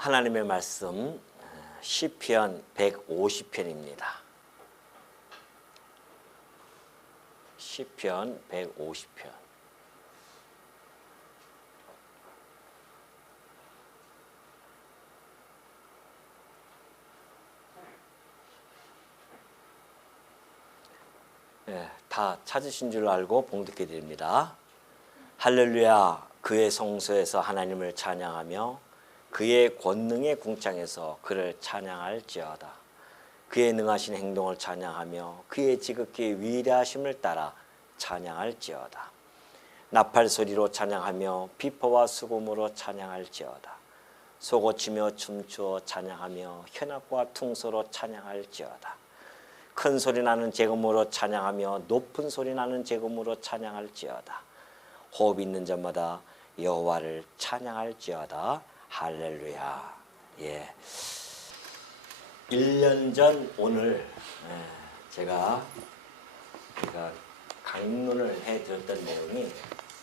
하나님의 말씀 시편 150편입니다. 시편 150편. 다 찾으신 줄 알고 봉독해 드립니다. 할렐루야, 그의 성소에서 하나님을 찬양하며 그의 권능의 궁창에서 그를 찬양할지어다. 그의 능하신 행동을 찬양하며 그의 지극히 위대하심을 따라 찬양할지어다. 나팔 소리로 찬양하며 비포와 수금으로 찬양할지어다. 소고치며 춤추어 찬양하며 현악과 퉁소로 찬양할지어다. 큰 소리 나는 재금으로 찬양하며 높은 소리 나는 재금으로 찬양할지어다. 호흡 있는 자마다 여호와를 찬양할지어다. 할렐루야. 예. 1년 전 오늘 제가 강론을 해드렸던 내용이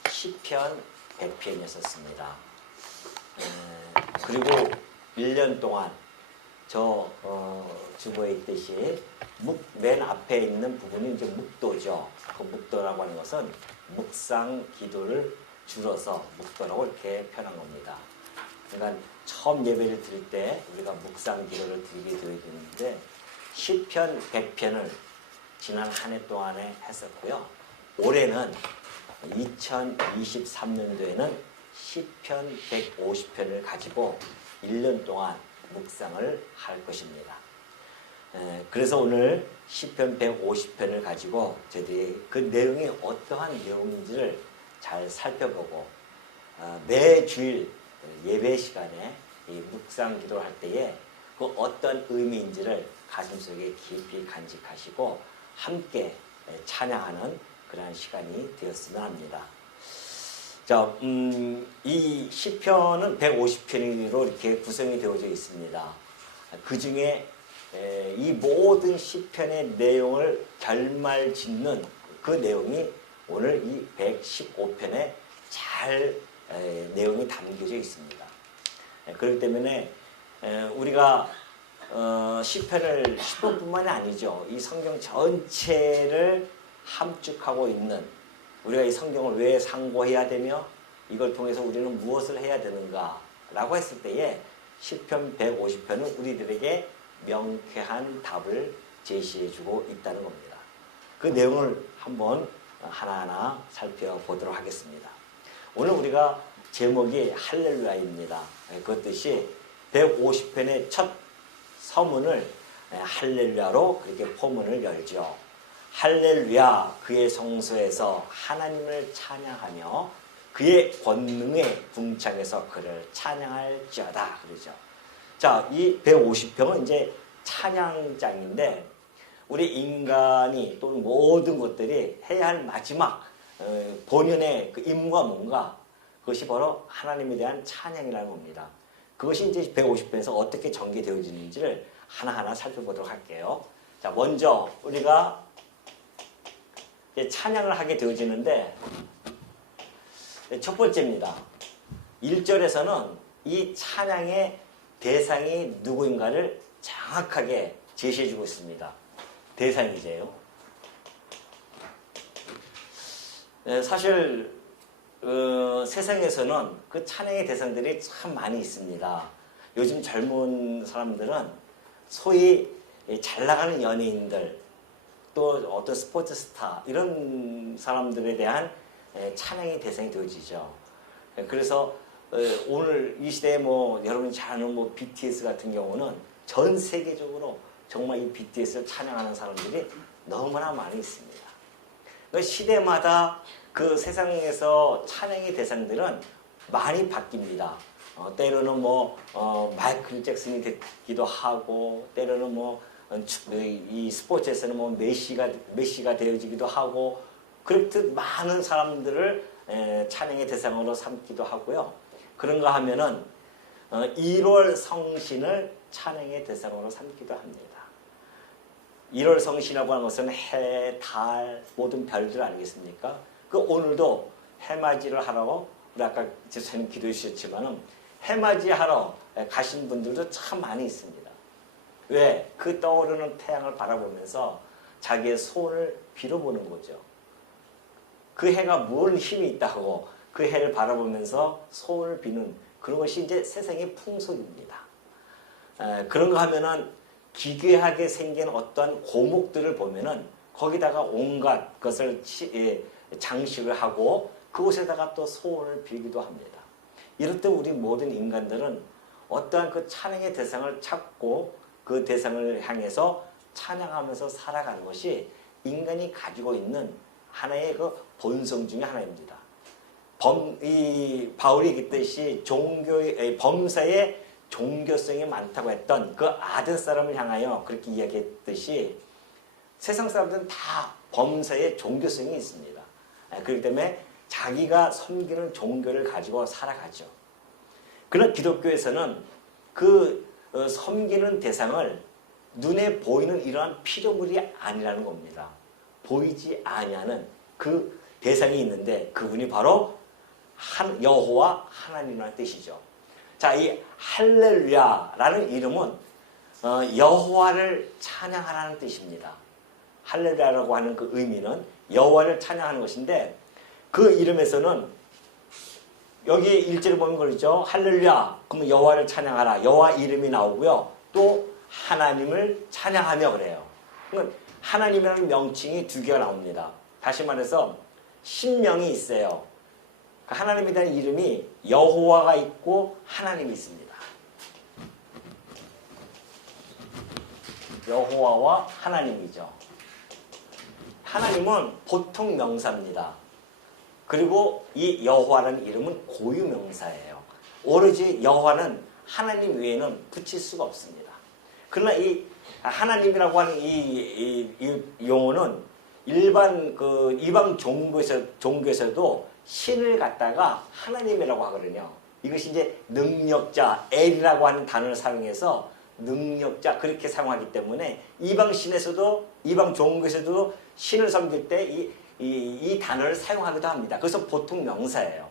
시편 100편이었습니다. 그리고 1년 동안 저 주보에 있듯이 맨 앞에 있는 부분이 이제 묵도죠. 그 묵도라고 하는 것은 묵상 기도를 줄여서 묵도라고 이렇게 표현한 겁니다. 그러니까 처음 예배를 드릴 때 우리가 묵상 기도를 드리게 되어 있는데 시편 100편을 지난 한 해 동안에 했었고요. 올해는 2023년도에는 시편 150편을 가지고 1년 동안 묵상을 할 것입니다. 그래서 오늘 시편 150편을 가지고 저희들이 그 내용이 어떠한 내용인지를 잘 살펴보고 매주일 예배 시간에 이 묵상 기도를 할 때에 그 어떤 의미인지를 가슴속에 깊이 간직하시고 함께 찬양하는 그러한 시간이 되었으면 합니다. 자, 이 시편은 150편으로 이렇게 구성이 되어져 있습니다. 그 중에 이 모든 시편의 내용을 결말짓는 그 내용이 오늘 이 115편에 잘 내용이 담겨져 있습니다. 그렇기 때문에 우리가 시편을 10번뿐만이 아니죠. 이 성경 전체를 함축하고 있는 우리가 이 성경을 왜 상고해야 되며 이걸 통해서 우리는 무엇을 해야 되는가 라고 했을 때에 시편 150편은 우리들에게 명쾌한 답을 제시해주고 있다는 겁니다. 그 내용을 한번 하나하나 살펴보도록 하겠습니다. 오늘 우리가 제목이 할렐루야입니다. 그 뜻이 150편의 첫 서문을 할렐루야로 그렇게 포문을 열죠. 할렐루야, 그의 성소에서 하나님을 찬양하며 그의 권능의 궁창에서 그를 찬양할지어다 그러죠. 자, 이 150편은 이제 찬양장인데 우리 인간이 또는 모든 것들이 해야 할 마지막 본연의 그 임무가 뭔가 그것이 바로 하나님에 대한 찬양이라는 겁니다. 그것이 이제 150편에서 어떻게 전개되어지는지를 하나하나 살펴보도록 할게요. 자, 먼저 우리가 찬양을 하게 되어지는데 첫 번째입니다. 1절에서는 이 찬양의 대상이 누구인가를 정확하게 제시해주고 있습니다. 대상이제요. 사실 세상에서는 그 찬양의 대상들이 참 많이 있습니다. 요즘 젊은 사람들은 소위 잘 나가는 연예인들 또 어떤 스포츠 스타 이런 사람들에 대한 찬양의 대상이 되어지죠. 그래서 오늘 이 시대에 뭐 여러분이 잘 아는 뭐 BTS 같은 경우는 전 세계적으로 정말 이 BTS를 찬양하는 사람들이 너무나 많이 있습니다. 시대마다 그 세상에서 찬양의 대상들은 많이 바뀝니다. 때로는 뭐 마이클 잭슨이 되기도 하고 때로는 뭐 이 스포츠에서는 뭐 메시가 되어지기도 하고 그렇듯 많은 사람들을 찬양의 대상으로 삼기도 하고요. 그런가 하면은 1월 성신을 찬양의 대상으로 삼기도 합니다. 1월 성신이라고 하는 것은 해, 달, 모든 별들 아니겠습니까? 그 오늘도 해맞이를 하라고 우리 아까 제사님 기도해 주셨지만은 해맞이하러 가신 분들도 참 많이 있습니다. 왜? 그 떠오르는 태양을 바라보면서 자기의 소원을 빌어보는 거죠. 그 해가 뭘 힘이 있다고 그 해를 바라보면서 소원을 비는 그런 것이 이제 세상의 풍속입니다. 그런 거 하면은 기괴하게 생긴 어떤 고목들을 보면은 거기다가 온갖 것을 장식을 하고 그곳에다가 또 소원을 빌기도 합니다. 이럴 때 우리 모든 인간들은 어떠한 그 찬양의 대상을 찾고 그 대상을 향해서 찬양하면서 살아가는 것이 인간이 가지고 있는 하나의 그 본성 중에 하나입니다. 바울이 얘기했듯이 범사에 종교성이 많다고 했던 그 아덴 사람을 향하여 그렇게 이야기했듯이 세상 사람들은 다 범사에 종교성이 있습니다. 그렇기 때문에 자기가 섬기는 종교를 가지고 살아가죠. 그러나 기독교에서는 그 섬기는 대상을 눈에 보이는 이러한 피조물이 아니라는 겁니다. 보이지 아니하는 그 대상이 있는데 그분이 바로 여호와 하나님이라는 뜻이죠. 자, 이 할렐루야라는 이름은 여호와를 찬양하라는 뜻입니다. 할렐루야라고 하는 그 의미는 여호와를 찬양하는 것인데 그 이름에서는 여기 1절을 보면 그러죠. 할렐루야. 그러면 여호와를 찬양하라. 여호와 이름이 나오고요. 또 하나님을 찬양하며 그래요. 그러니까 하나님이라는 명칭이 두 개가 나옵니다. 다시 말해서 신명이 있어요. 하나님에 대한 이름이 여호와가 있고 하나님이 있습니다. 여호와와 하나님이죠. 하나님은 보통 명사입니다. 그리고 이 여호와라는 이름은 고유 명사예요. 오로지 여호와는 하나님 외에는 붙일 수가 없습니다. 그러나 이 하나님이라고 하는 이 용어는 일반 그 이방 종교에서도 신을 갖다가 하나님이라고 하거든요. 이것이 이제 능력자, 엘이라고 하는 단어를 사용해서 능력자 그렇게 사용하기 때문에 이방 신에서도 이방 종교에서도 신을 섬길 때 이 단어를 사용하기도 합니다. 그래서 보통 명사예요.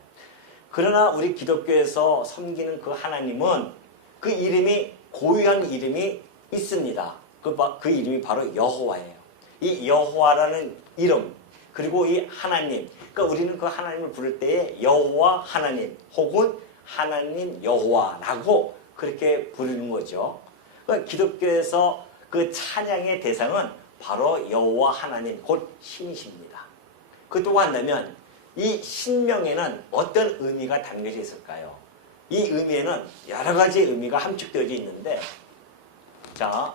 그러나 우리 기독교에서 섬기는 그 하나님은 그 이름이 고유한 이름이 있습니다. 그 이름이 바로 여호와예요. 이 여호와라는 이름 그리고 이 하나님 그러니까 우리는 그 하나님을 부를 때에 여호와 하나님 혹은 하나님 여호와라고 그렇게 부르는 거죠. 그러니까 기독교에서 그 찬양의 대상은 바로 여호와 하나님 곧 신이십니다. 그렇다고 한다면 이 신명에는 어떤 의미가 담겨져 있을까요? 이 의미에는 여러 가지 의미가 함축되어져 있는데 자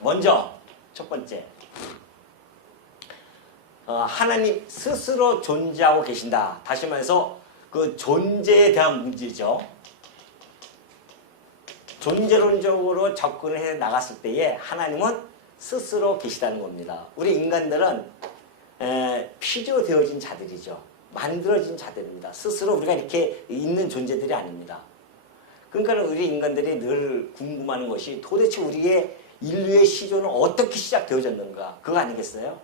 먼저 첫 번째 하나님 스스로 존재하고 계신다. 다시 말해서 그 존재에 대한 문제죠. 존재론적으로 접근을 해 나갔을 때에 하나님은 스스로 계시다는 겁니다. 우리 인간들은 피조되어진 자들이죠. 만들어진 자들입니다. 스스로 우리가 이렇게 있는 존재들이 아닙니다. 그러니까 우리 인간들이 늘 궁금한 것이 도대체 우리의 인류의 시조는 어떻게 시작되어졌는가 그거 아니겠어요?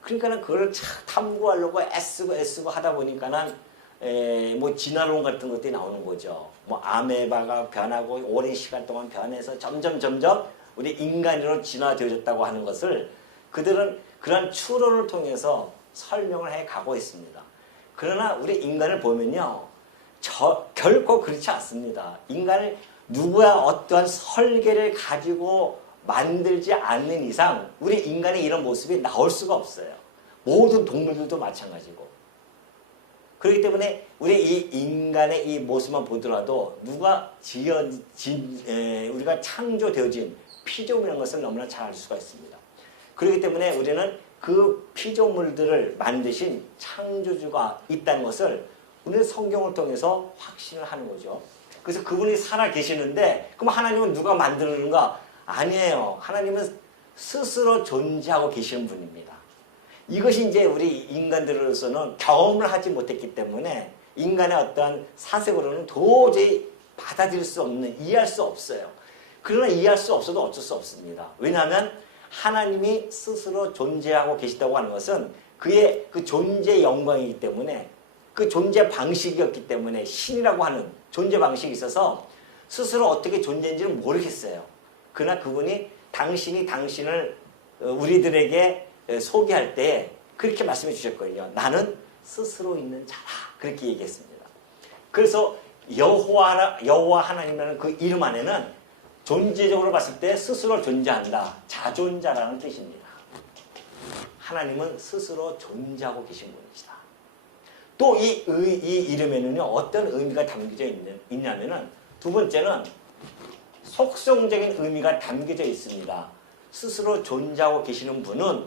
그러니까 그걸 탐구하려고 애쓰고 하다 보니까는 뭐 진화론 같은 것들이 나오는 거죠. 뭐 아메바가 변하고 오랜 시간 동안 변해서 점점 우리 인간으로 진화되어졌다고 하는 것을 그들은 그러한 추론을 통해서 설명을 해 가고 있습니다. 그러나 우리 인간을 보면요. 결코 그렇지 않습니다. 인간을 누구야 어떠한 설계를 가지고 만들지 않는 이상 우리 인간의 이런 모습이 나올 수가 없어요. 모든 동물들도 마찬가지고. 그렇기 때문에 우리 이 인간의 이 모습만 보더라도 누가 우리가 창조되어진 피조물이라는 것을 너무나 잘 알 수가 있습니다. 그렇기 때문에 우리는 그 피조물들을 만드신 창조주가 있다는 것을 우리는 성경을 통해서 확신을 하는 거죠. 그래서 그분이 살아 계시는데 그럼 하나님은 누가 만드는가? 아니에요. 하나님은 스스로 존재하고 계시는 분입니다. 이것이 이제 우리 인간들로서는 경험을 하지 못했기 때문에 인간의 어떠한 사색으로는 도저히 받아들일 수 없는, 이해할 수 없어요. 그러나 이해할 수 없어도 어쩔 수 없습니다. 왜냐하면 하나님이 스스로 존재하고 계시다고 하는 것은 그의 그 존재의 영광이기 때문에 그 존재 방식이었기 때문에 신이라고 하는 존재 방식이 있어서 스스로 어떻게 존재인지는 모르겠어요. 그러나 그분이 당신이 당신을 우리들에게 소개할 때 그렇게 말씀해 주셨거든요. 나는 스스로 있는 자라. 그렇게 얘기했습니다. 그래서 여호와 하나님이라는 그 이름 안에는 존재적으로 봤을 때 스스로 존재한다. 자존자라는 뜻입니다. 하나님은 스스로 존재하고 계신 분이시다. 또 이 이름에는요, 어떤 의미가 담겨져 있냐면은, 두 번째는 속성적인 의미가 담겨져 있습니다. 스스로 존재하고 계시는 분은,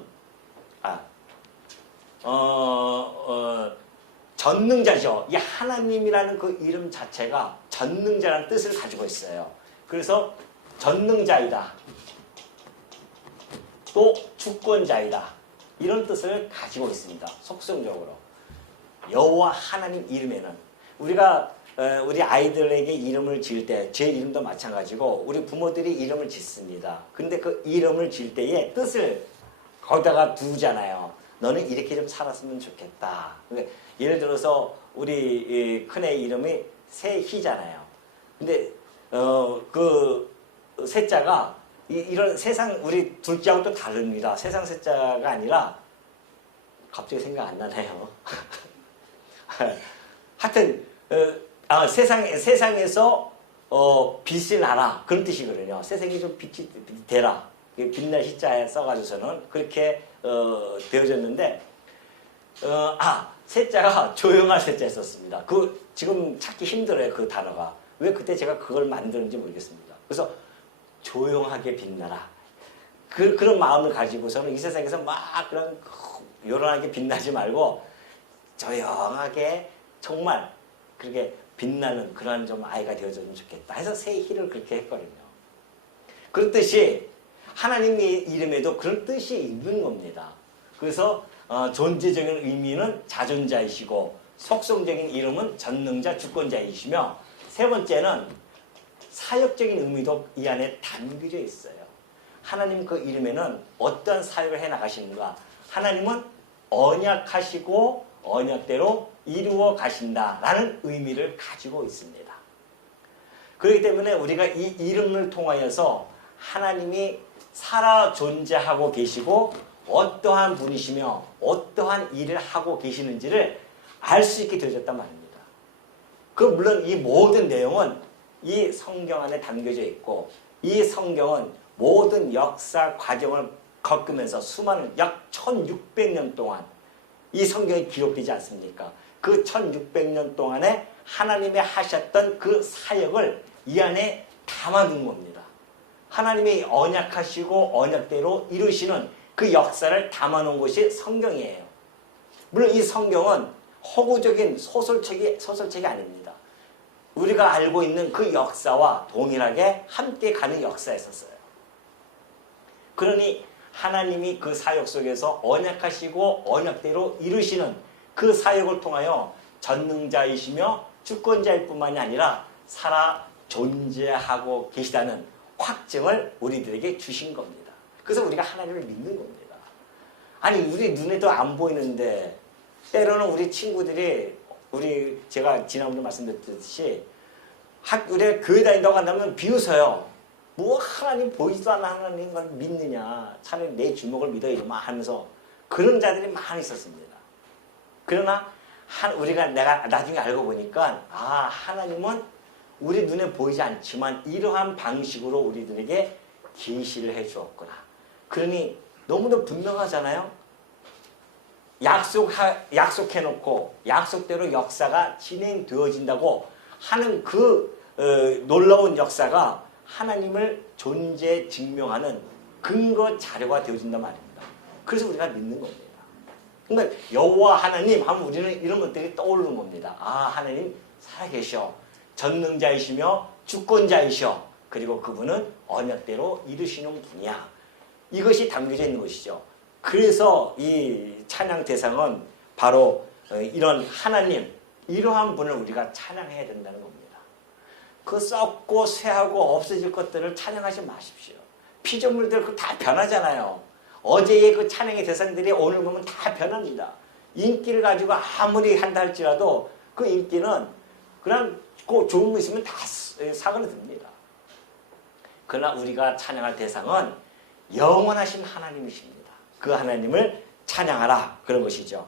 전능자죠. 이 하나님이라는 그 이름 자체가 전능자라는 뜻을 가지고 있어요. 그래서 전능자이다. 또 주권자이다. 이런 뜻을 가지고 있습니다. 속성적으로. 여호와 하나님 이름에는 우리가 우리 아이들에게 이름을 지을 때 제 이름도 마찬가지고 우리 부모들이 이름을 짓습니다. 근데 그 이름을 지을 때의 뜻을 거기다가 두잖아요. 너는 이렇게 좀 살았으면 좋겠다. 예를 들어서 우리 큰애 이름이 세희잖아요. 근데 그 세자가 이런 세상 우리 둘째하고 또 다릅니다. 세상 세자가 아니라 갑자기 생각 안 나네요. 하여튼 세상에서 빛이 나라 그런 뜻이거든요. 세상에 좀 빛이 되라. 빛날 시자에 써가지고서는 그렇게 되어졌는데 세자가 조용한 세자에 썼습니다. 그 지금 찾기 힘들어요. 그 단어가. 왜 그때 제가 그걸 만드는지 모르겠습니다. 그래서 조용하게 빛나라. 그런 마음을 가지고서는 이 세상에서 막 그런 요란하게 빛나지 말고 조용하게 정말 그렇게 빛나는 그런 좀 아이가 되어줬으면 좋겠다 해서 세희를 그렇게 했거든요. 그렇듯이 하나님의 이름에도 그런 뜻이 있는 겁니다. 그래서 존재적인 의미는 자존자이시고 속성적인 이름은 전능자 주권자이시며 세 번째는 사역적인 의미도 이 안에 담겨져 있어요. 하나님 그 이름에는 어떤 사역을 해나가시는가. 하나님은 언약하시고 언약대로 이루어 가신다라는 의미를 가지고 있습니다. 그렇기 때문에 우리가 이 이름을 통하여서 하나님이 살아 존재하고 계시고 어떠한 분이시며 어떠한 일을 하고 계시는지를 알 수 있게 되어졌단 말입니다. 물론 이 모든 내용은 이 성경 안에 담겨져 있고 이 성경은 모든 역사 과정을 겪으면서 수많은 약 1600년 동안 이 성경이 기록되지 않습니까? 그 1600년 동안에 하나님이 하셨던 그 사역을 이 안에 담아둔 겁니다. 하나님이 언약하시고 언약대로 이루시는 그 역사를 담아놓은 것이 성경이에요. 물론 이 성경은 허구적인 소설책이 아닙니다. 우리가 알고 있는 그 역사와 동일하게 함께 가는 역사였었어요. 그러니 하나님이 그 사역 속에서 언약하시고 언약대로 이루시는 그 사역을 통하여 전능자이시며 주권자일 뿐만이 아니라 살아 존재하고 계시다는 확증을 우리들에게 주신 겁니다. 그래서 우리가 하나님을 믿는 겁니다. 아니 우리 눈에도 안 보이는데 때로는 우리 친구들이 제가 지난번에 말씀드렸듯이 우리 교회 다닌다고 한다면 비웃어요. 뭐 하나님 보이지도 않는 하나님을 믿느냐. 차라리 내 주먹을 믿어야지 하면서 그런 자들이 많이 있었습니다. 그러나 내가 나중에 알고 보니까 하나님은 우리 눈에 보이지 않지만 이러한 방식으로 우리들에게 계시를 해 주었구나. 그러니 너무도 분명하잖아요. 약속해놓고 약속대로 역사가 진행되어진다고 하는 그 놀라운 역사가 하나님을 존재 증명하는 근거 자료가 되어진단 말입니다. 그래서 우리가 믿는 겁니다. 그러니까 여호와 하나님 하면 우리는 이런 것들이 떠오르는 겁니다. 하나님 살아계셔. 전능자이시며 주권자이셔. 그리고 그분은 언약대로 이루시는 분이야. 이것이 담겨져 있는 것이죠. 그래서 이 찬양 대상은 바로 이런 하나님, 이러한 분을 우리가 찬양해야 된다는 겁니다. 그 썩고 쇠하고 없어질 것들을 찬양하지 마십시오. 피조물들 다 변하잖아요. 어제의 그 찬양의 대상들이 오늘 보면 다 변합니다. 인기를 가지고 아무리 한다 할지라도 그 인기는 그냥 그 좋은 거 있으면 다 사그라듭니다. 그러나 우리가 찬양할 대상은 영원하신 하나님이십니다. 그 하나님을 찬양하라 그런 것이죠.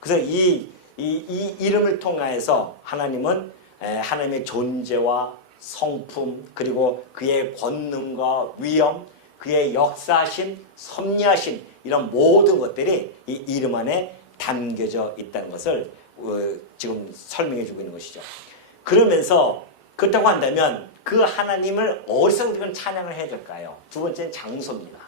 그래서 이 이름을 통하여서 하나님은 하나님의 존재와 성품 그리고 그의 권능과 위엄 그의 역사하심 섭리하심 이런 모든 것들이 이 이름 안에 담겨져 있다는 것을 지금 설명해 주고 있는 것이죠. 그러면서 그렇다고 한다면 그 하나님을 어디서 우리가 찬양을 해야 될까요? 두 번째는 장소입니다.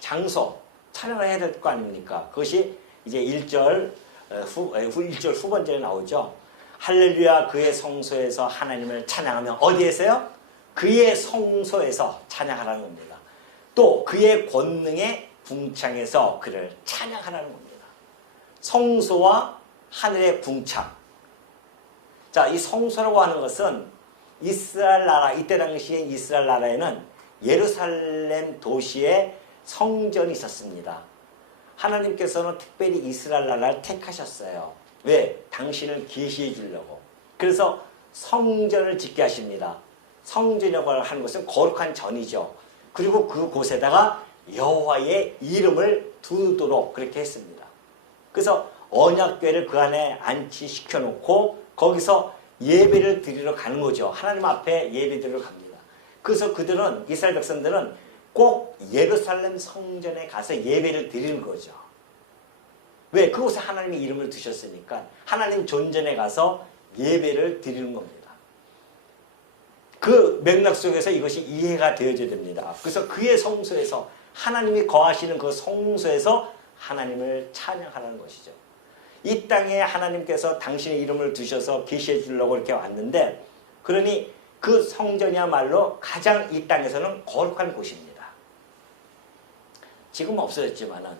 장소, 찬양을 해야 될 거 아닙니까? 그것이 이제 1절 후번절에 나오죠. 할렐루야 그의 성소에서 하나님을 찬양하며 어디에서요? 그의 성소에서 찬양하라는 겁니다. 또 그의 권능의 궁창에서 그를 찬양하라는 겁니다. 성소와 하늘의 궁창. 자, 이 성소라고 하는 것은 이스라엘 나라, 이때 당시에 이스라엘 나라에는 예루살렘 도시에 성전이 있었습니다. 하나님께서는 특별히 이스라엘 나라를 택하셨어요. 왜? 당신을 계시해 주려고. 그래서 성전을 짓게 하십니다. 성전이라고 하는 것은 거룩한 전이죠. 그리고 그곳에다가 여호와의 이름을 두도록 그렇게 했습니다. 그래서 언약궤를 그 안에 안치시켜 놓고 거기서 예배를 드리러 가는 거죠. 하나님 앞에 예배 드리러 갑니다. 그래서 그들은 이스라엘 백성들은 꼭 예루살렘 성전에 가서 예배를 드리는 거죠. 왜? 그곳에 하나님의 이름을 두셨으니까 하나님 존전에 가서 예배를 드리는 겁니다. 그 맥락 속에서 이것이 이해가 되어져야 됩니다. 그래서 그의 성소에서 하나님이 거하시는 그 성소에서 하나님을 찬양하라는 것이죠. 이 땅에 하나님께서 당신의 이름을 두셔서 계시해 주려고 이렇게 왔는데 그러니 그 성전이야말로 가장 이 땅에서는 거룩한 곳입니다. 지금 없어졌지만은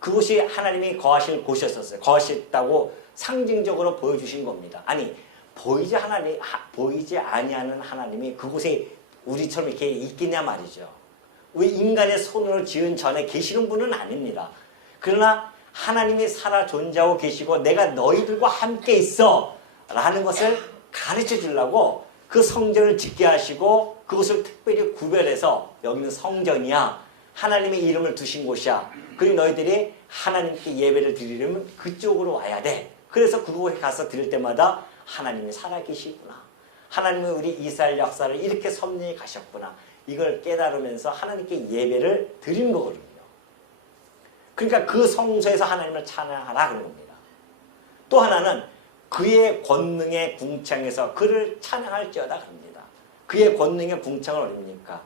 그곳이 하나님이 거하실 곳이었었어요. 거하셨다고 상징적으로 보여주신 겁니다. 아니 보이지 아니하는 하나님이 그곳에 우리처럼 이렇게 있겠냐 말이죠. 우리 인간의 손으로 지은 전에 계시는 분은 아닙니다. 그러나 하나님이 살아 존재하고 계시고 내가 너희들과 함께 있어 라는 것을 가르쳐 주려고 그 성전을 짓게 하시고 그것을 특별히 구별해서 여기는 성전이야. 하나님의 이름을 두신 곳이야. 그리고 너희들이 하나님께 예배를 드리려면 그쪽으로 와야 돼. 그래서 그곳에 가서 드릴 때마다 하나님이 살아계시구나. 하나님은 우리 이스라엘 역사를 이렇게 섭리해 가셨구나. 이걸 깨달으면서 하나님께 예배를 드리는 거거든요. 그러니까 그 성소에서 하나님을 찬양하라 그런 겁니다. 또 하나는 그의 권능의 궁창에서 그를 찬양할지어다 그럽니다. 그의 권능의 궁창은 어딥니까?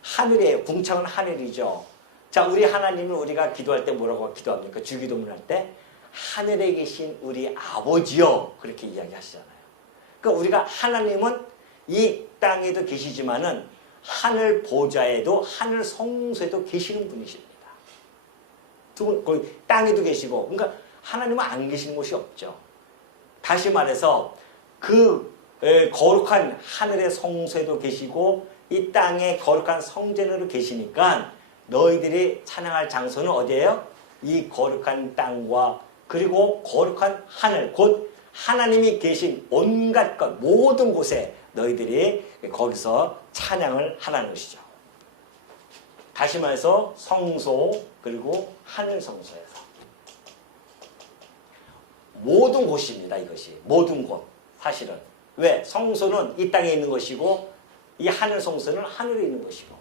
하늘이에요. 궁창은 하늘이죠. 자, 우리 하나님을 우리가 기도할 때 뭐라고 기도합니까? 주기도문 할 때 하늘에 계신 우리 아버지요 그렇게 이야기하시잖아요. 그러니까 우리가 하나님은 이 땅에도 계시지만은 하늘 보좌에도 하늘 성소에도 계시는 분이십니다. 두 분 거기 땅에도 계시고 그러니까 하나님은 안 계시는 곳이 없죠. 다시 말해서 그 거룩한 하늘의 성소에도 계시고 이 땅에 거룩한 성전으로 계시니까 너희들이 찬양할 장소는 어디예요? 이 거룩한 땅과 그리고 거룩한 하늘 곧 하나님이 계신 온갖 것 모든 곳에 너희들이 거기서 찬양을 하라는 것이죠. 다시 말해서 성소 그리고 하늘 성소에서 모든 곳입니다. 이것이 모든 곳 사실은 왜? 성소는 이 땅에 있는 것이고 이 하늘 성소는 하늘에 있는 것이고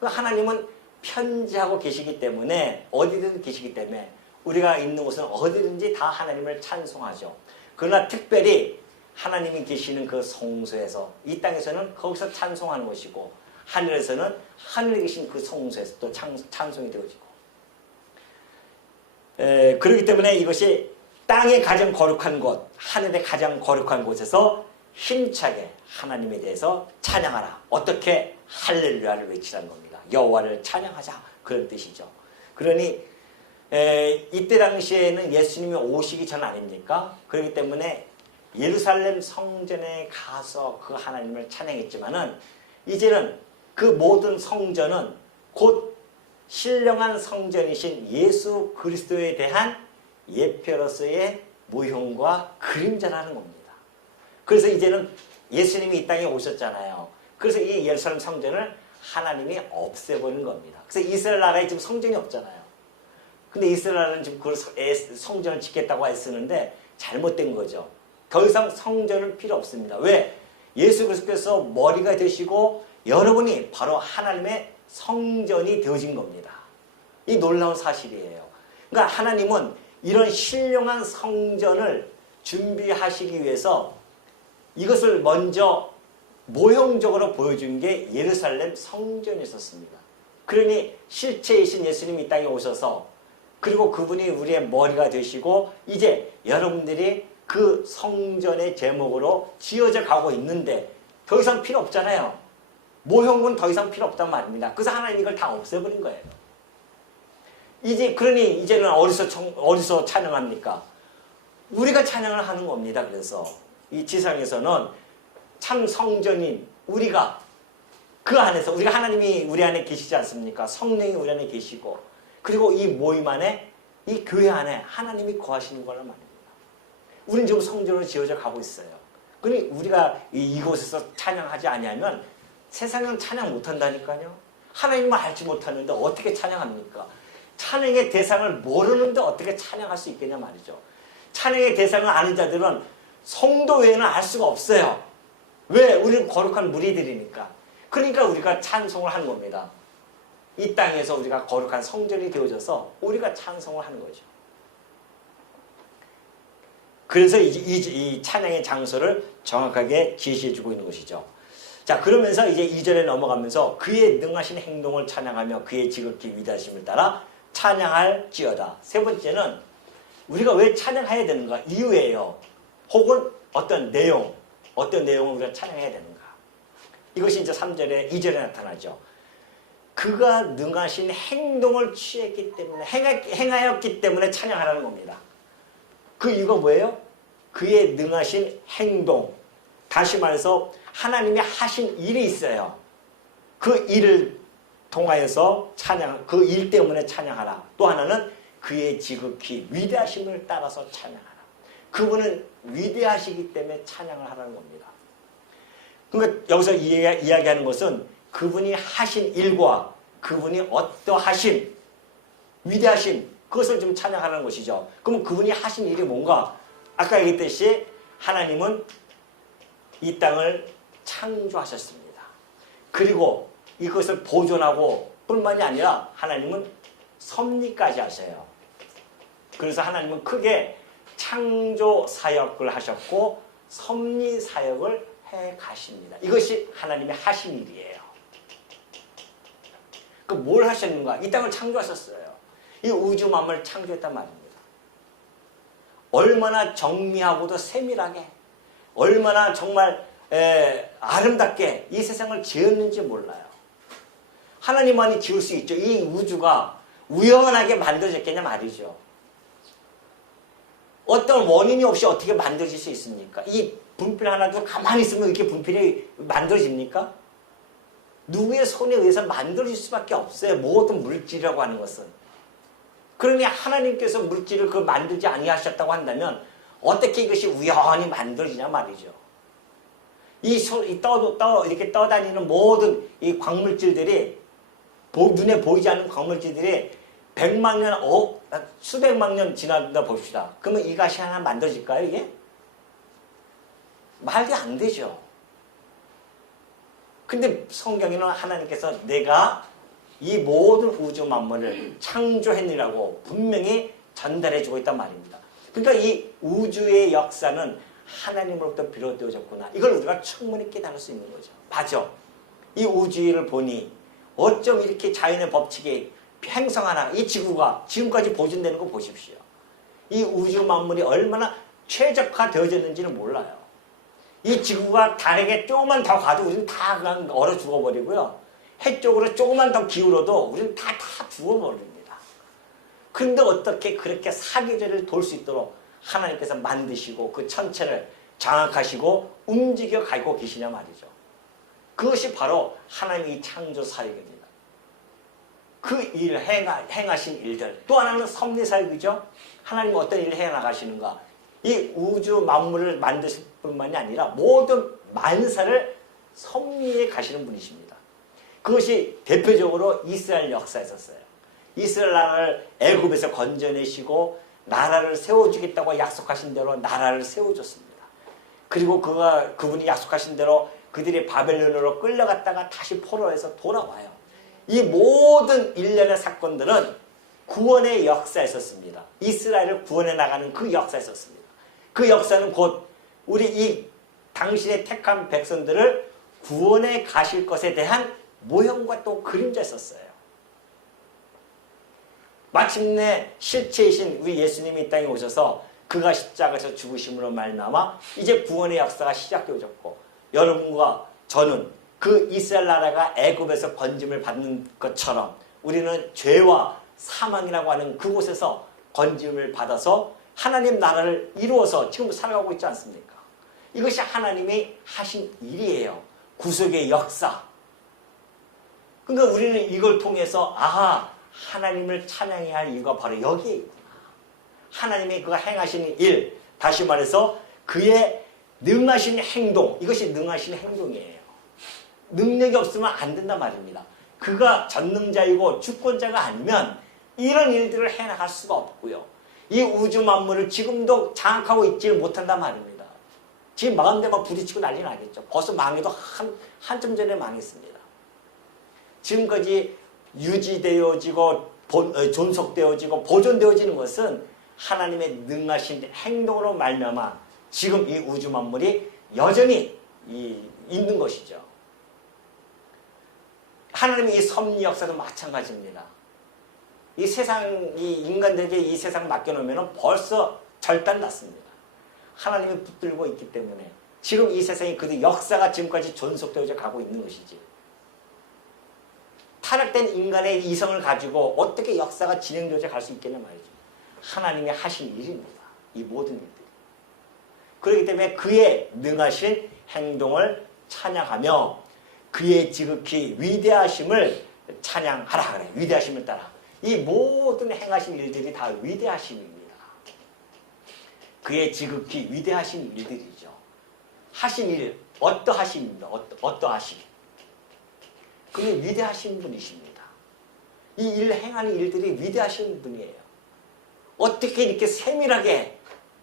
하나님은 편지하고 계시기 때문에 어디든 계시기 때문에 우리가 있는 곳은 어디든지 다 하나님을 찬송하죠. 그러나 특별히 하나님이 계시는 그 성소에서 이 땅에서는 거기서 찬송하는 것이고 하늘에서는 하늘에 계신 그 성소에서 또 찬송이 되어지고 그렇기 때문에 이것이 땅의 가장 거룩한 곳 하늘의 가장 거룩한 곳에서 힘차게 하나님에 대해서 찬양하라. 어떻게? 할렐루야를 외치라는 겁니다. 여호와를 찬양하자 그런 뜻이죠. 그러니 이때 당시에는 예수님이 오시기 전 아닙니까? 그렇기 때문에 예루살렘 성전에 가서 그 하나님을 찬양했지만은 이제는 그 모든 성전은 곧 신령한 성전이신 예수 그리스도에 대한 예표로서의 모형과 그림자라는 겁니다. 그래서 이제는 예수님이 이 땅에 오셨잖아요. 그래서 이 예루살렘 성전을 하나님이 없애버린 겁니다. 그래서 이스라엘 나라에 지금 성전이 없잖아요. 근데 이스라엘 나라는 지금 그 성전을 짓겠다고 애쓰는데 잘못된 거죠. 더 이상 성전은 필요 없습니다. 왜? 예수 그리스도께서 머리가 되시고 여러분이 바로 하나님의 성전이 되어진 겁니다. 이 놀라운 사실이에요. 그러니까 하나님은 이런 신령한 성전을 준비하시기 위해서 이것을 먼저 모형적으로 보여준 게 예루살렘 성전이었습니다. 그러니 실체이신 예수님이 이 땅에 오셔서 그리고 그분이 우리의 머리가 되시고 이제 여러분들이 그 성전의 제목으로 지어져 가고 있는데 더 이상 필요 없잖아요. 모형은 더 이상 필요 없단 말입니다. 그래서 하나님 이걸 다 없애버린 거예요. 그러니 이제는 어디서 찬양합니까? 우리가 찬양을 하는 겁니다. 그래서 이 지상에서는 참 성전인 우리가 그 안에서 우리가 하나님이 우리 안에 계시지 않습니까? 성령이 우리 안에 계시고 그리고 이 모임 안에 이 교회 안에 하나님이 거하시는 거란 말입니다. 우리는 지금 성전으로 지어져 가고 있어요. 그러니 우리가 이곳에서 찬양하지 아니하면 세상은 찬양 못한다니까요. 하나님을 알지 못하는데 어떻게 찬양합니까? 찬양의 대상을 모르는데 어떻게 찬양할 수 있겠냐 말이죠. 찬양의 대상을 아는 자들은 성도 외에는 알 수가 없어요. 왜? 우리는 거룩한 무리들이니까. 그러니까 우리가 찬송을 하는 겁니다. 이 땅에서 우리가 거룩한 성전이 되어져서 우리가 찬송을 하는 거죠. 그래서 이 찬양의 장소를 정확하게 제시해주고 있는 것이죠. 자, 그러면서 이제 2절에 넘어가면서 그의 능하신 행동을 찬양하며 그의 지극히 위대하심을 따라 찬양할지어다. 세 번째는 우리가 왜 찬양해야 되는가? 이유예요. 혹은 어떤 내용을 우리가 찬양해야 되는가? 이것이 이제 3절에 2절에 나타나죠. 그가 능하신 행동을 취했기 때문에 행하였기 때문에 찬양하라는 겁니다. 그 이유가 뭐예요? 그의 능하신 행동. 다시 말해서 하나님이 하신 일이 있어요. 그 일을 통하여서 그 일 때문에 찬양하라. 또 하나는 그의 지극히 위대하심을 따라서 찬양하라. 그분은 위대하시기 때문에 찬양을 하라는 겁니다. 그러니까 여기서 이야기하는 것은 그분이 하신 일과 그분이 어떠하신 위대하신 그것을 좀 찬양하라는 것이죠. 그럼 그분이 하신 일이 뭔가? 아까 얘기했듯이 하나님은 이 땅을 창조하셨습니다. 그리고 이것을 보존하고 뿐만이 아니라 하나님은 섭리까지 하셔요. 그래서 하나님은 크게 창조 사역을 하셨고 섭리 사역을 해 가십니다. 이것이 하나님의 하신 일이에요. 그 뭘 하셨는가? 이 땅을 창조하셨어요. 이 우주 만물을 창조했단 말입니다. 얼마나 정밀하고도 세밀하게 얼마나 정말 아름답게 이 세상을 지었는지 몰라요. 하나님만이 지을 수 있죠. 이 우주가 우연하게 만들어졌겠냐 말이죠. 어떤 원인이 없이 어떻게 만들어질 수 있습니까? 이 분필 하나도 가만히 있으면 이렇게 분필이 만들어집니까? 누구의 손에 의해서 만들어질 수밖에 없어요. 모든 물질이라고 하는 것은. 그러니 하나님께서 물질을 만들지 아니하셨다고 한다면 어떻게 이것이 우연히 만들어지냐 말이죠. 이렇게 떠다니는 모든 이 광물질들이 눈에 보이지 않는 광물질들이 100만 년, 수백만 년 지나다 봅시다. 그러면 이것이 하나 만들어질까요, 이게? 말이 안 되죠. 근데 성경에는 하나님께서 내가 이 모든 우주 만물을 창조했느라고 분명히 전달해주고 있단 말입니다. 그러니까 이 우주의 역사는 하나님으로부터 비롯되어졌구나. 이걸 우리가 충분히 깨달을 수 있는 거죠. 맞아. 이 우주를 보니 어쩜 이렇게 자연의 법칙이 행성 하나, 이 지구가 지금까지 보존되는 거 보십시오. 이 우주 만물이 얼마나 최적화되어졌는지는 몰라요. 이 지구가 달에게 조금만 더 가도 우리는 다 그냥 얼어 죽어버리고요. 해 쪽으로 조금만 더 기울어도 우리는 다 죽어버립니다. 근데 어떻게 그렇게 사계절을 돌 수 있도록 하나님께서 만드시고 그 천체를 장악하시고 움직여 가고 계시냐 말이죠. 그것이 바로 하나님의 창조 사역입니다. 그 일, 행하신 일들. 또 하나는 섭리사역이죠. 하나님이 어떤 일을 해나가시는가. 이 우주 만물을 만드실 뿐만이 아니라 모든 만사를 섭리해 가시는 분이십니다. 그것이 대표적으로 이스라엘 역사에 있었어요. 이스라엘 나라를 애굽에서 건져내시고 나라를 세워주겠다고 약속하신 대로 나라를 세워줬습니다. 그리고 그분이 약속하신 대로 그들이 바벨론으로 끌려갔다가 다시 포로에서 돌아와요. 이 모든 일련의 사건들은 구원의 역사에 있었습니다. 이스라엘을 구원해 나가는 그 역사에 있었습니다. 그 역사는 곧 우리 이 당신의 택한 백성들을 구원해 가실 것에 대한 모형과 또 그림자 있었어요. 마침내 실체이신 우리 예수님이 이 땅에 오셔서 그가 십자가에서 죽으심으로 말미암아 이제 구원의 역사가 시작되어졌고 여러분과 저는 그 이스라엘 나라가 애굽에서 건짐을 받는 것처럼 우리는 죄와 사망이라고 하는 그곳에서 건짐을 받아서 하나님 나라를 이루어서 지금 살아가고 있지 않습니까? 이것이 하나님이 하신 일이에요. 구속의 역사. 그러니까 우리는 이걸 통해서 하나님을 찬양해야 할 이유가 바로 여기에 있구나. 하나님이 그가 행하시는 일, 다시 말해서 그의 능하신 행동, 이것이 능하신 행동이에요. 능력이 없으면 안 된단 말입니다. 그가 전능자이고 주권자가 아니면 이런 일들을 해나갈 수가 없고요. 이 우주 만물을 지금도 장악하고 있지 못한단 말입니다. 지금 망한데 막 부딪히고 난리 나겠죠. 벌써 망해도 한참 전에 망했습니다. 지금까지 유지되어지고 존속되어지고 보존되어지는 것은 하나님의 능하신 행동으로 말미암아 지금 이 우주 만물이 여전히 있는 것이죠. 하나님의 이 섭리 역사도 마찬가지입니다. 이 세상, 이 인간들에게 이 세상 맡겨놓으면 벌써 절단 났습니다. 하나님이 붙들고 있기 때문에 지금 이 세상이 그 역사가 지금까지 존속되어져 가고 있는 것이지. 타락된 인간의 이성을 가지고 어떻게 역사가 진행되어져 갈 수 있겠냐 말이죠. 하나님이 하신 일입니다. 이 모든 일들이. 그렇기 때문에 그의 능하신 행동을 찬양하며 그의 지극히 위대하심을 찬양하라 그래. 위대하심을 따라. 이 모든 행하신 일들이 다 위대하심입니다. 그의 지극히 위대하신 일들이죠. 하신 일, 어떠하심입니다. 어떠하심. 그는 위대하신 분이십니다. 이 일 행하는 일들이 위대하신 분이에요. 어떻게 이렇게 세밀하게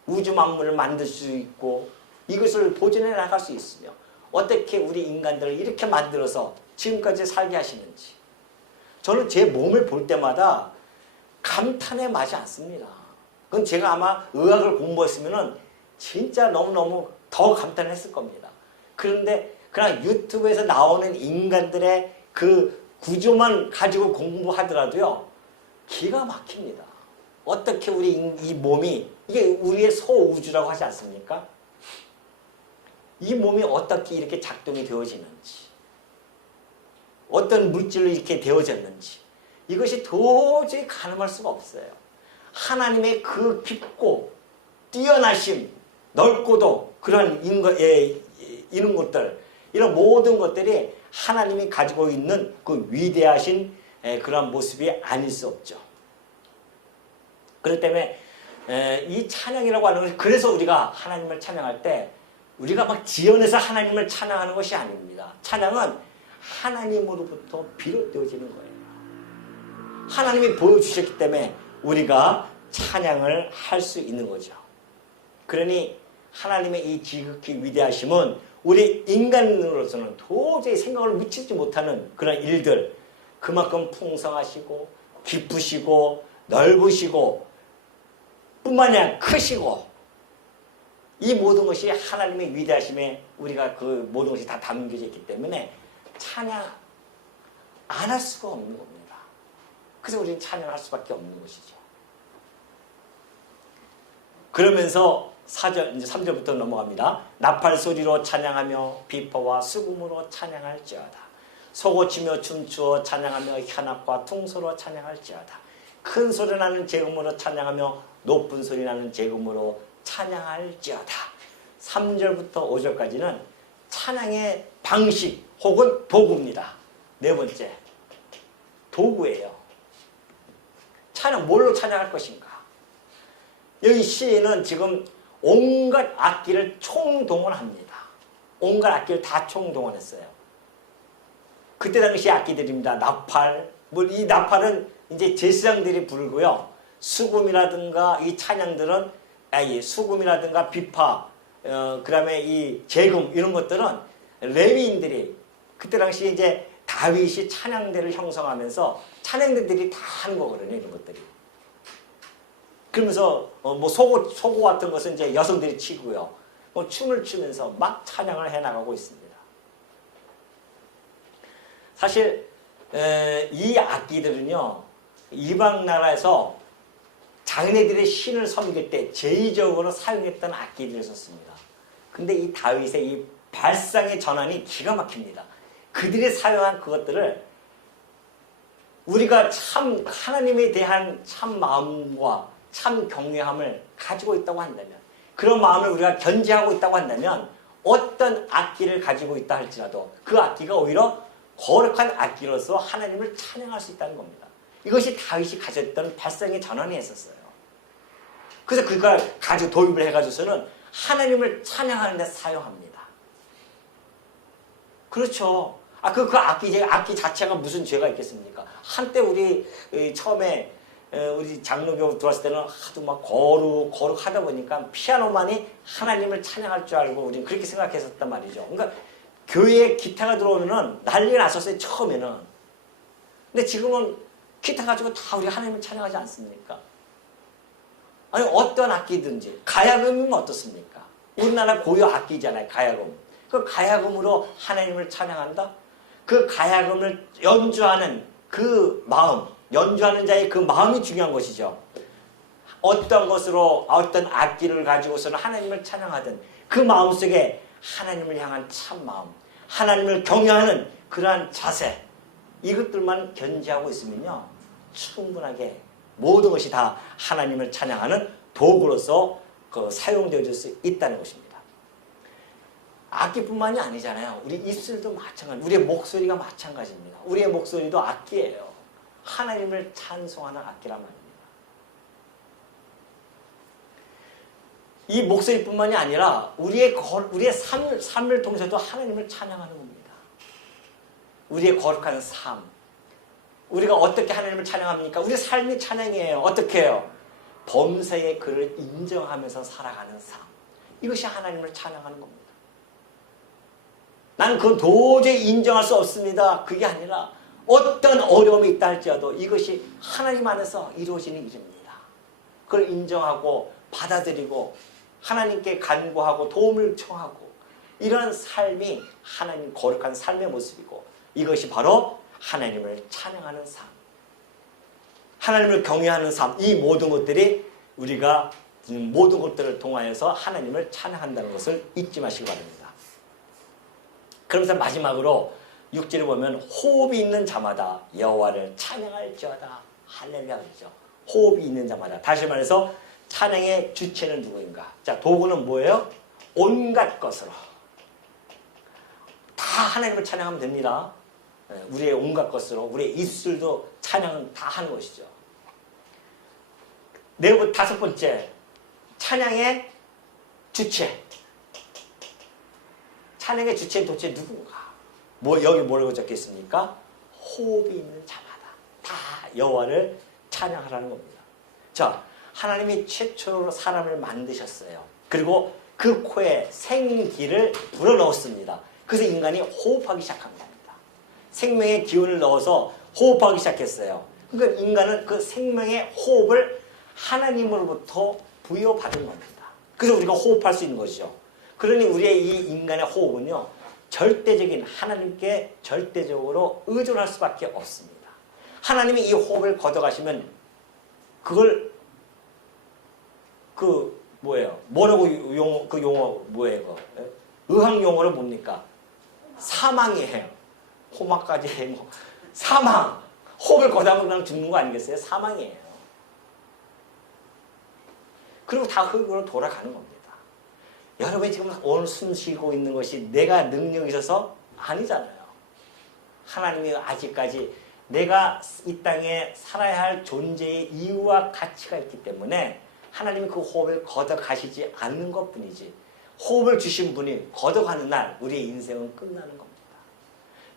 우주 만물을 만들 수 있고 이것을 보존해 나갈 수 있으며 어떻게 우리 인간들을 이렇게 만들어서 지금까지 살게 하시는지. 저는 제 몸을 볼 때마다 감탄에 마지 않습니다. 그건 제가 아마 의학을 공부했으면 진짜 너무너무 더 감탄했을 겁니다. 그런데 그냥 유튜브에서 나오는 인간들의 그 구조만 가지고 공부하더라도요, 기가 막힙니다. 어떻게 우리 이 몸이, 이게 우리의 소우주라고 하지 않습니까? 이 몸이 어떻게 이렇게 작동이 되어지는지, 어떤 물질로 이렇게 되어졌는지, 이것이 도저히 가늠할 수가 없어요. 하나님의 그 깊고 뛰어나심, 넓고도 그런 이런 것들, 이런 모든 것들이 하나님이 가지고 있는 그 위대하신 그런 모습이 아닐 수 없죠. 그렇기 때문에 이 찬양이라고 하는 것이, 그래서 우리가 하나님을 찬양할 때 우리가 막 지어내서 하나님을 찬양하는 것이 아닙니다. 찬양은 하나님으로부터 비롯되어지는 거예요. 하나님이 보여주셨기 때문에 우리가 찬양을 할 수 있는 거죠. 그러니 하나님의 이 지극히 위대하심은 우리 인간으로서는 도저히 생각을 미치지 못하는 그런 일들, 그만큼 풍성하시고 깊으시고 넓으시고 뿐만이 아니라 크시고, 이 모든 것이 하나님의 위대하심에 우리가 그 모든 것이 다 담겨져 있기 때문에 찬양 안 할 수가 없는 겁니다. 그래서 우리는 찬양할 수밖에 없는 것이죠. 그러면서 4절, 이제 3절부터 넘어갑니다. 나팔 소리로 찬양하며 비포와 수금으로 찬양할지어다. 소고치며 춤추어 찬양하며 현악과 퉁소로 찬양할지어다. 큰 소리 나는 재음으로 찬양하며 높은 소리 나는 재음으로 찬양할지어다. 3절부터 5절까지는 찬양의 방식 혹은 도구입니다. 네 번째, 도구예요. 찬양, 뭘로 찬양할 것인가? 여기 시인은 지금 온갖 악기를 총동원합니다. 온갖 악기를 다 총동원했어요. 그때 당시 악기들입니다. 나팔, 이 나팔은 이제 제사장들이 부르고요. 수금이라든가 이 찬양들은, 수금이라든가 비파, 그 다음에 이 재금 이런 것들은 레위인들이 그때 당시 이제 다윗이 찬양대를 형성하면서 찬양대들이 다 하는 거거든요. 이런 것들이. 그러면서 뭐 소고 같은 것은 이제 여성들이 치고요. 뭐 춤을 추면서 막 찬양을 해나가고 있습니다. 사실 이 악기들은요. 이방 나라에서 자기네들의 신을 섬길 때 제의적으로 사용했던 악기들이었습니다. 근데 이 다윗의 이 발상의 전환이 기가 막힙니다. 그들이 사용한 그것들을 우리가 참 하나님에 대한 참 마음과 참 경외함을 가지고 있다고 한다면, 그런 마음을 우리가 견지하고 있다고 한다면 어떤 악기를 가지고 있다 할지라도 그 악기가 오히려 거룩한 악기로서 하나님을 찬양할 수 있다는 겁니다. 이것이 다윗이 가졌던 발상의 전환이 있었어요. 그래서 그걸 가지고 도입을 해가지고서는 하나님을 찬양하는 데 사용합니다. 그렇죠. 그 악기 자체가 무슨 죄가 있겠습니까? 한때 우리 처음에 우리 장로교 들어왔을 때는 하도 막 거룩 하다 보니까 피아노만이 하나님을 찬양할 줄 알고 우리는 그렇게 생각했었단 말이죠. 그러니까 교회에 기타가 들어오면은 난리가 났었어요, 처음에는. 근데 지금은 기타 가지고 다 우리 하나님을 찬양하지 않습니까? 아니, 어떤 악기든지. 가야금이면 어떻습니까? 우리나라 고유 악기잖아요, 가야금. 그 가야금으로 하나님을 찬양한다? 그 가야금을 연주하는 그 마음, 연주하는 자의 그 마음이 중요한 것이죠. 어떤 것으로, 어떤 악기를 가지고서는 하나님을 찬양하든 그 마음속에 하나님을 향한 참 마음, 하나님을 경외하는 그러한 자세, 이것들만 견지하고 있으면요, 충분하게 모든 것이 다 하나님을 찬양하는 도구로서 사용되어질 수 있다는 것입니다. 악기뿐만이 아니잖아요. 우리 입술도 마찬가지, 우리의 목소리가 마찬가지입니다. 우리의 목소리도 악기예요. 하나님을 찬송하는 악기란 말입니다. 이 목소리뿐만이 아니라 우리의 삶을 통해서도 하나님을 찬양하는 겁니다. 우리의 거룩한 삶. 우리가 어떻게 하나님을 찬양합니까? 우리 삶이 찬양이에요. 어떻게 해요? 범사의 그를 인정하면서 살아가는 삶. 이것이 하나님을 찬양하는 겁니다. 나는 그건 도저히 인정할 수 없습니다. 그게 아니라 어떤 어려움이 있다 할지라도 이것이 하나님 안에서 이루어지는 일입니다. 그걸 인정하고 받아들이고 하나님께 간구하고 도움을 청하고, 이런 삶이 하나님 거룩한 삶의 모습이고, 이것이 바로 하나님을 찬양하는 삶, 하나님을 경외하는 삶, 이 모든 것들이 우리가 모든 것들을 통하여서 하나님을 찬양한다는 것을 잊지 마시기 바랍니다. 그러면서 마지막으로 6절에 보면 호흡이 있는 자마다 여호와를 찬양할지어다. 할렐루야 그러죠. 호흡이 있는 자마다. 다시 말해서 찬양의 주체는 누구인가? 자, 도구는 뭐예요? 온갖 것으로 다 하나님을 찬양하면 됩니다. 우리의 온갖 것으로, 우리의 입술도 찬양은 다 하는 것이죠. 다섯 번째, 찬양의 주체. 찬양의 주체는 도대체 누군가? 여기 뭐라고 적혀 있습니까? 호흡이 있는 자마다 다 여호와를 찬양하라는 겁니다. 자, 하나님이 최초로 사람을 만드셨어요. 그리고 그 코에 생기를 불어넣었습니다. 그래서 인간이 호흡하기 시작한 겁니다. 생명의 기운을 넣어서 호흡하기 시작했어요. 그러니까 인간은 그 생명의 호흡을 하나님으로부터 부여받은 겁니다. 그래서 우리가 호흡할 수 있는 것이죠. 그러니 우리의 이 인간의 호흡은요, 절대적인 하나님께 절대적으로 의존할 수밖에 없습니다. 하나님이 이 호흡을 걷어가시면 그걸 뭐라고 용어 뭐예요? 의학 용어로 뭡니까? 사망이에요. 호막까지 사망. 호흡을 걷어가면 그냥 죽는 거 아니겠어요? 사망이에요. 그리고 다 흙으로 돌아가는 겁니다. 여러분이 지금 오늘 숨 쉬고 있는 것이 내가 능력이 있어서 아니잖아요. 하나님이 아직까지 내가 이 땅에 살아야 할 존재의 이유와 가치가 있기 때문에 하나님이 그 호흡을 걷어가시지 않는 것뿐이지, 호흡을 주신 분이 걷어가는 날 우리의 인생은 끝나는 겁니다.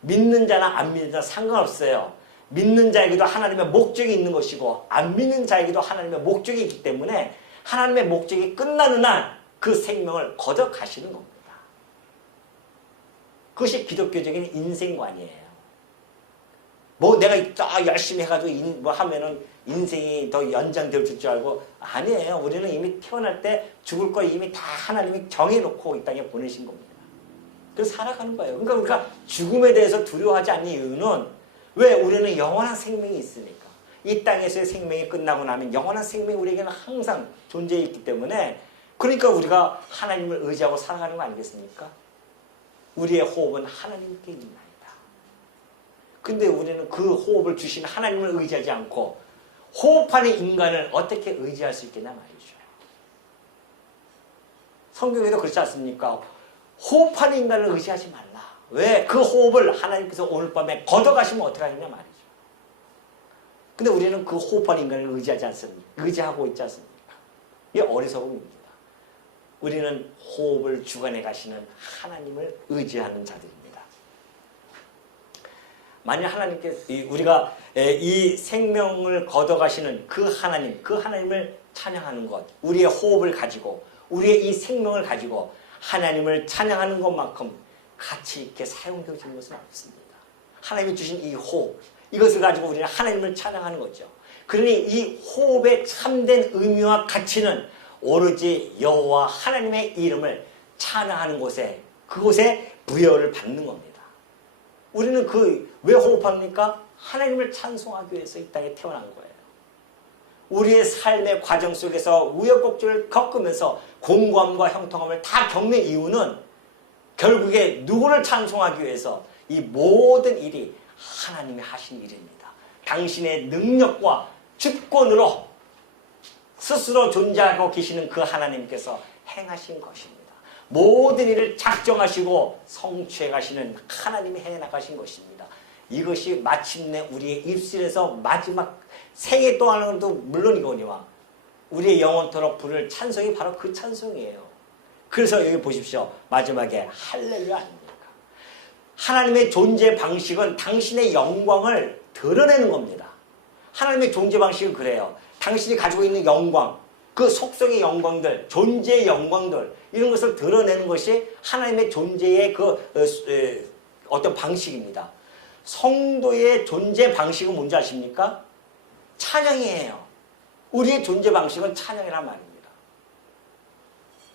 믿는 자나 안 믿는 자나 상관없어요. 믿는 자에게도 하나님의 목적이 있는 것이고 안 믿는 자에게도 하나님의 목적이 있기 때문에 하나님의 목적이 끝나는 날 그 생명을 걷어가시는 겁니다. 그것이 기독교적인 인생관이에요. 뭐 내가 열심히 해가지고 뭐 하면은 인생이 더 연장될 줄 알고, 아니에요. 우리는 이미 태어날 때 죽을 거 이미 다 하나님이 정해놓고 이 땅에 보내신 겁니다. 그래서 살아가는 거예요. 그러니까 우리가 죽음에 대해서 두려워하지 않는 이유는, 왜? 우리는 영원한 생명이 있으니까. 이 땅에서의 생명이 끝나고 나면 영원한 생명이 우리에게는 항상 존재해 있기 때문에, 그러니까 우리가 하나님을 의지하고 살아가는 거 아니겠습니까? 우리의 호흡은 하나님께 있나이다. 근데 우리는 그 호흡을 주신 하나님을 의지하지 않고 호흡하는 인간을 어떻게 의지할 수 있겠냐 말이죠. 성경에도 그렇지 않습니까? 호흡하는 인간을 의지하지 말라. 왜? 그 호흡을 하나님께서 오늘 밤에 걷어가시면 어떻게 하겠냐 말이죠. 근데 우리는 그 호흡하는 인간을 의지하지 않습니까? 의지하고 있지 않습니까? 이게 어리석음입니다. 우리는 호흡을 주관해 가시는 하나님을 의지하는 자들입니다. 만약 하나님께서 우리가 이 생명을 걷어가시는 그 하나님을 찬양하는 것, 우리의 호흡을 가지고 우리의 이 생명을 가지고 하나님을 찬양하는 것만큼 가치 있게 사용되어지는 것은 없습니다. 하나님이 주신 이 호흡, 이것을 가지고 우리는 하나님을 찬양하는 거죠. 그러니 이 호흡의 참된 의미와 가치는 오로지 여호와 하나님의 이름을 찬양하는 곳에, 그곳에 부여를 받는 겁니다. 우리는 왜 호흡합니까? 하나님을 찬송하기 위해서 이 땅에 태어난 거예요. 우리의 삶의 과정 속에서 우여곡절을 겪으면서 공고함과 형통함을 다 겪는 이유는 결국에 누구를 찬송하기 위해서, 이 모든 일이 하나님이 하신 일입니다. 당신의 능력과 주권으로 스스로 존재하고 계시는 그 하나님께서 행하신 것입니다. 모든 일을 작정하시고 성취해 가시는 하나님이 해나가신 것입니다. 이것이 마침내 우리의 입술에서 마지막 생애 동안도 물론이거니와 우리의 영원토록 부를 찬송이 바로 그 찬송이에요. 그래서 여기 보십시오. 마지막에 할렐루야 아닙니까? 하나님의 존재 방식은 당신의 영광을 드러내는 겁니다. 하나님의 존재 방식은 그래요. 당신이 가지고 있는 영광, 그 속성의 영광들, 존재의 영광들, 이런 것을 드러내는 것이 하나님의 존재의 어떤 방식입니다. 성도의 존재 방식은 뭔지 아십니까? 찬양이에요. 우리의 존재 방식은 찬양이란 말입니다.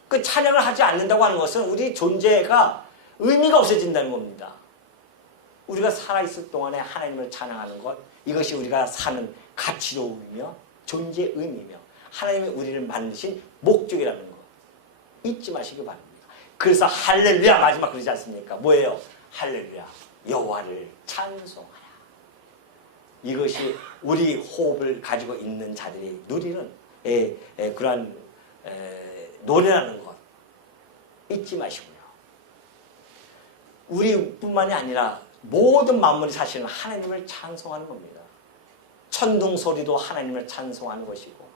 그 찬양을 하지 않는다고 하는 것은 우리 존재가 의미가 없어진다는 겁니다. 우리가 살아있을 동안에 하나님을 찬양하는 것, 이것이 우리가 사는 가치로움이며 존재의 의미며 하나님이 우리를 만드신 목적이라는 것 잊지 마시기 바랍니다. 그래서 할렐루야 마지막 그러지 않습니까? 뭐예요? 할렐루야 여호와를 찬송하라. 이것이 우리 호흡을 가지고 있는 자들이 누리는 그러한 노래라는 것 잊지 마시고요. 우리뿐만이 아니라 모든 만물이 사실은 하나님을 찬송하는 겁니다. 천둥 소리도 하나님을 찬송하는 것이고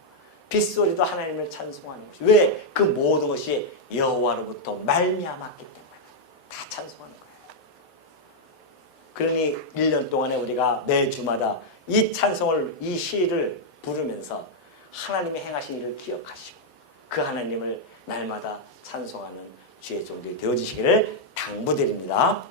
빗소리도 하나님을 찬송하는 것이고, 왜? 그 모든 것이 여호와로부터 말미암았기 때문에 다 찬송하는 거예요. 그러니 1년 동안에 우리가 매주마다 이 찬송을, 이 시를 부르면서 하나님의 행하신 일을 기억하시고 그 하나님을 날마다 찬송하는 주의 종들이 되어주시기를 당부드립니다.